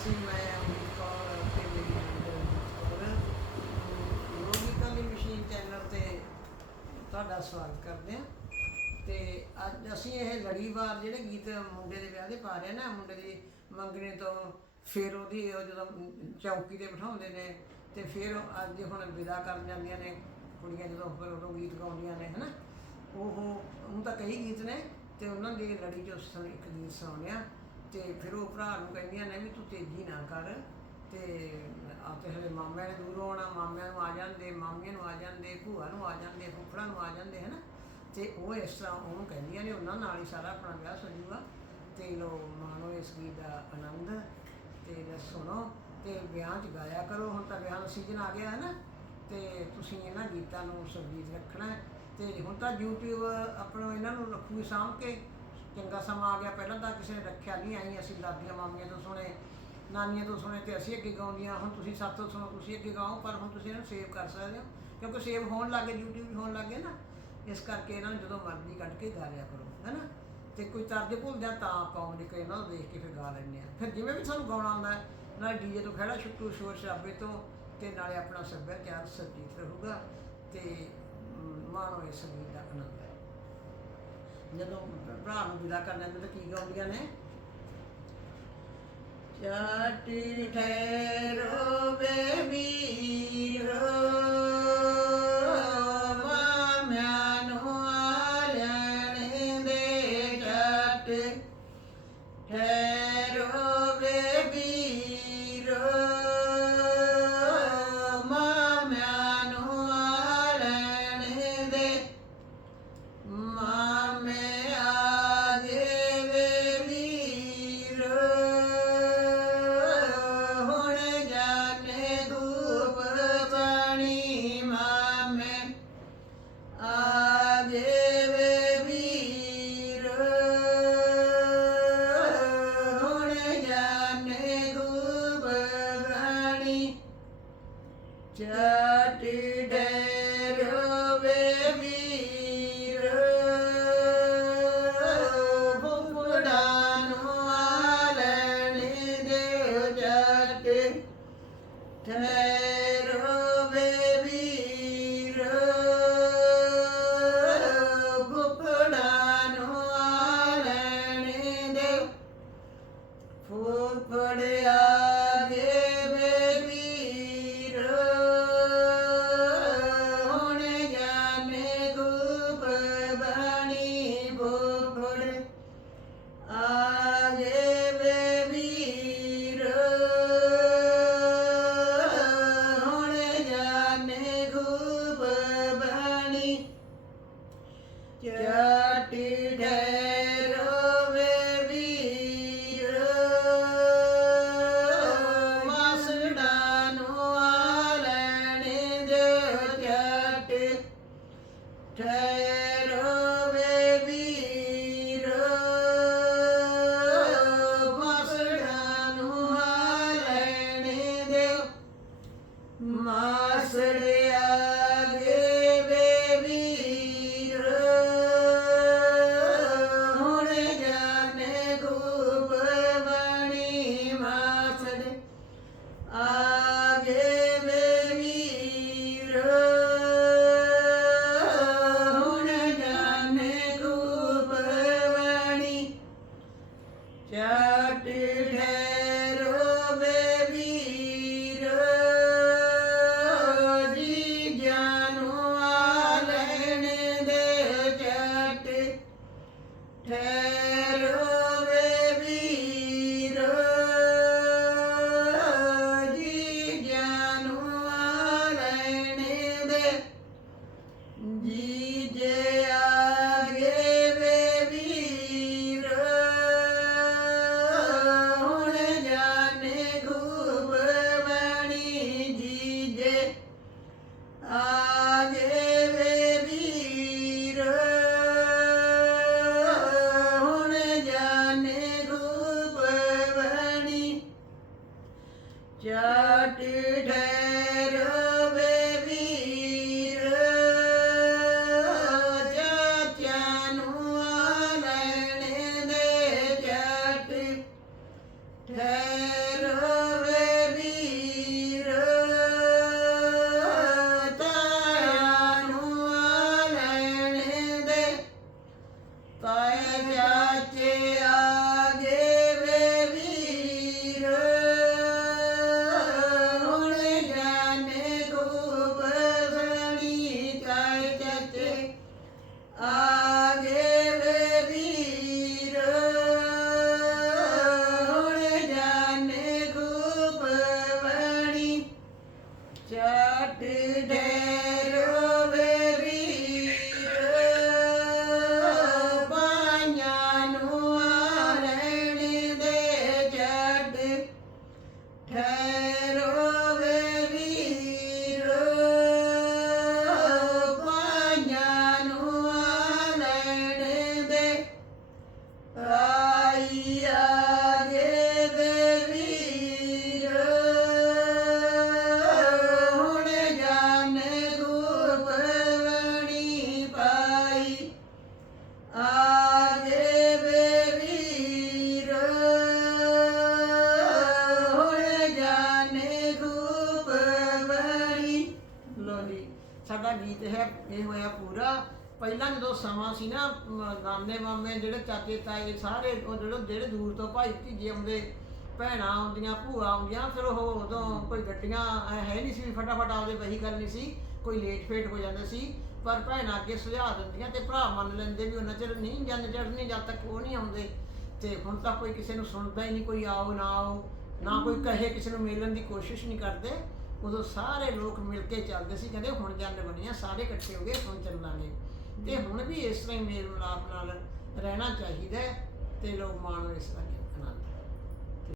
ਅਸੀਂ ਮੈਂ ਅਮਰੀਕ ਕੌਰ ਅਤੇ ਮੇਰੀ ਨੰਦ ਕੌਰ ਮਸ਼ੀਨ ਚੈਨਲ ਤੇ ਤੁਹਾਡਾ ਸਵਾਗਤ ਕਰਦੇ ਹਾਂ ਤੇ ਅੱਜ ਅਸੀਂ ਇਹ ਲੜੀਵਾਰ ਜਿਹੜੇ ਗੀਤ ਮੁੰਡੇ ਦੇ ਵਿਆਹ ਦੇ ਪਾ ਰਹੇ ਨਾ ਮੁੰਡੇ ਦੀ ਮੰਗਣੇ ਤੋਂ ਫਿਰ ਉਹਦੀ ਉਹ ਜਦੋਂ ਚੌਕੀ ਤੇ ਬਿਠਾਉਂਦੇ ਨੇ ਤੇ ਫਿਰ ਅੱਜ ਹੁਣ ਵਿਦਾ ਕਰਨ ਜਾਂਦੀਆਂ ਨੇ ਕੁੜੀਆਂ ਜਦੋਂ ਫਿਰ ਉਦੋਂ ਗੀਤ ਗਾਉਂਦੀਆਂ ਨੇ ਹਨਾ ਉਹ ਉਹ ਤਾਂ ਕਈ ਗੀਤ ਨੇ ਤੇ ਉਹਨਾਂ ਦੀ ਲੜੀ ਚੋਂ ਸਾਨੂੰ ਇੱਕ ਗੀਤ ਸੁਣਾਉਂਦੇ ਸੁਣਿਆ ਤੇ ਫਿਰ ਉਹ ਭਰਾ ਨੂੰ ਕਹਿੰਦੀਆਂ ਨੇ ਵੀ ਤੂੰ ਤੇਜ਼ੀ ਨਾ ਕਰ ਤੇ ਆ ਹਲੇ ਮਾਮਿਆਂ ਨੇ ਦੂਰ ਆਉਣਾ, ਮਾਮਿਆਂ ਨੂੰ ਆ ਜਾਂਦੇ, ਮਾਮੀਆਂ ਨੂੰ ਆ ਜਾਂਦੇ, ਭੂਆ ਨੂੰ ਆ ਜਾਂਦੇ, ਫੁੱਫੜਾਂ ਨੂੰ ਆ ਜਾਂਦੇ, ਹਨਾ? ਤੇ ਉਹ ਇਸ ਤਰ੍ਹਾਂ ਉਹਨੂੰ ਕਹਿੰਦੀਆਂ ਨੇ, ਉਹਨਾਂ ਨਾਲ ਹੀ ਸਾਰਾ ਆਪਣਾ ਵਿਆਹ ਸਜੂਗਾ ਤੇ ਲੋ ਮਾਣੋ ਇਸ ਗੀਤ ਦਾ ਆਨੰਦ ਤੇ ਸੁਣੋ ਤੇ ਵਿਆਹ 'ਚ ਗਾਇਆ ਕਰੋ। ਹੁਣ ਤਾਂ ਵਿਆਹ ਦਾ ਸੀਜ਼ਨ ਆ ਗਿਆ ਹੈ ਨਾ ਤੇ ਤੁਸੀਂ ਇਹਨਾਂ ਗੀਤਾਂ ਨੂੰ ਸੰਗੀਤ ਰੱਖਣਾ ਹੈ ਤੇ ਹੁਣ ਤਾਂ YouTube ਆਪਣਾ ਇਹਨਾਂ ਨੂੰ ਰੱਖੂਗੀ ਸਾਂਭ ਕੇ। ਚੰਗਾ ਸਮਾਂ ਆ ਗਿਆ। ਪਹਿਲਾਂ ਤਾਂ ਕਿਸੇ ਨੇ ਰੱਖਿਆ ਨਹੀਂ ਆਈ ਅਸੀਂ ਦਾਦੀਆਂ ਮਾਮੀਆਂ ਤੋਂ ਸੁਣੇ, ਨਾਨੀਆਂ ਤੋਂ ਸੁਣੇ ਤੇ ਅਸੀਂ ਅੱਗੇ ਗਾਉਂਦੀਆਂ ਹੁਣ ਤੁਸੀਂ ਸਾਥੋਂ ਸੁਣੋ, ਤੁਸੀਂ ਅੱਗੇ ਗਾਓ, ਪਰ ਹੁਣ ਤੁਸੀਂ ਇਹਨੂੰ ਸੇਵ ਕਰ ਸਕਦੇ ਹੋ। ਕਿਉਂਕਿ ਸੇਵ ਹੋਣ ਲੱਗੇ YouTube ਵੀ ਹੋਣ ਲੱਗੇ ਨਾ। ਇਸ ਕਰਕੇ ਇਹਨਾਂ ਨੂੰ ਜਦੋਂ ਮਰਜ਼ੀ ਕੱਢ ਕੇ ਗਾ ਲਿਆ ਕਰੋ, ਹੈਨਾ? ਤੇ ਕੋਈ ਤਰਜ ਭੁੱਲਦੇ ਤਾਂ ਆਪਾਂ ਉਹ ਨਿਕਲ ਇਹਨਾਂ ਨੂੰ ਦੇਖ ਕੇ ਫਿਰ ਗਾ ਲੈਂਦੇ ਆ ਫਿਰ ਜਿਵੇਂ ਵੀ ਸਾਨੂੰ ਗਾਉਣਾ ਆਉਂਦਾ ਹੈ, ਨਾਲ ਡੀਜੇ ਤੋਂ ਖੜਾ ਛੁੱਟੂ, ਸ਼ੋਰ ਸ਼ਰਾਬੇ ਤੋਂ, ਤੇ ਨਾਲੇ ਆਪਣਾ ਸੱਭਿਆਚਾਰ ਸਰਜੀਤ ਰਹੂਗਾ ਤੇ ਮਾਣੋ ਇਸ ਸੰਗੀਤ ਦਾ ਆਨੰਦ। ਜਦੋਂ ਭਰਾ ਨੂੰ ਵਿਦਾ ਕਰਨ ਜਾਂਦੇ ਕੀ ਗਾਉਂਦੀਆਂ ਨੇ? ਚਾਟੀ ਠਹਿਰੋ। ਜੀ ਜੇ ਆਗੇ ਵੇ ਵੀਰ ਹੁਣ ਜਾਣੇ ਗੂਬ ਬਣੀ ਜੀ ਜੇ ਆਗੇ ਹੋਇਆ ਇਹ ਹੋਇਆ ਪੂਰਾ। ਪਹਿਲਾਂ ਜਦੋਂ ਸਮਾਂ ਸੀ ਨਾ ਮ- ਨਾਨੇ ਮਾਮੇ ਜਿਹੜੇ ਚਾਚੇ ਤਾਏ ਸਾਰੇ ਉਹ ਜਿਹੜੇ ਜਿਹੜੇ ਦੂਰ ਤੋਂ ਭਾਈ ਭਤੀਜੇ ਆਉਂਦੇ ਭੈਣਾਂ ਆਉਂਦੀਆਂ ਭੂਆ ਆਉਂਦੀਆਂ ਫਿਰ ਉਹ ਉਦੋਂ ਕੋਈ ਗੱਡੀਆਂ ਐ ਹੈ ਨਹੀਂ ਸੀ ਵੀ ਫਟਾਫਟ ਆਉਂਦੇ ਵਹੀ ਨਹੀਂ ਸੀ ਕੋਈ ਲੇਟ ਫੇਟ ਹੋ ਜਾਂਦਾ ਸੀ ਪਰ ਭੈਣਾਂ ਅੱਗੇ ਸੁਝਾਅ ਦਿੰਦੀਆਂ ਤੇ ਭਰਾ ਮੰਨ ਲੈਂਦੇ ਵੀ ਉਹਨਾਂ ਚਿਰ ਨਹੀਂ ਜਨ ਚੜਨੀ ਜਦ ਤੱਕ ਉਹ ਨਹੀਂ ਆਉਂਦੇ। ਤੇ ਹੁਣ ਤਾਂ ਕੋਈ ਕਿਸੇ ਨੂੰ ਸੁਣਦਾ ਹੀ ਨਹੀਂ ਕੋਈ ਆਓ ਨਾ ਆਓ ਨਾ ਕੋਈ ਕਹੇ ਕਿਸੇ ਨੂੰ ਮਿਲਣ ਦੀ ਕੋਸ਼ਿਸ਼ ਨਹੀਂ ਕਰਦੇ। ਉਦੋਂ ਸਾਰੇ ਲੋਕ ਮਿਲ ਕੇ ਚੱਲਦੇ ਸੀ, ਕਹਿੰਦੇ ਹੁਣ ਜੰਨ ਬਣੀਆਂ ਸਾਰੇ ਇਕੱਠੇ ਹੋ ਗਏ ਹੁਣ ਚੱਲਾਂਗੇ ਤੇ ਹੁਣ ਵੀ ਇਸ ਤਰ੍ਹਾਂ ਹੀ ਮੇਲ ਮਿਲਾਪ ਨਾਲ ਰਹਿਣਾ ਚਾਹੀਦਾ ਹੈ ਤੇ ਲੋਕ ਮਾਣੋ ਇਸ ਤਰ੍ਹਾਂ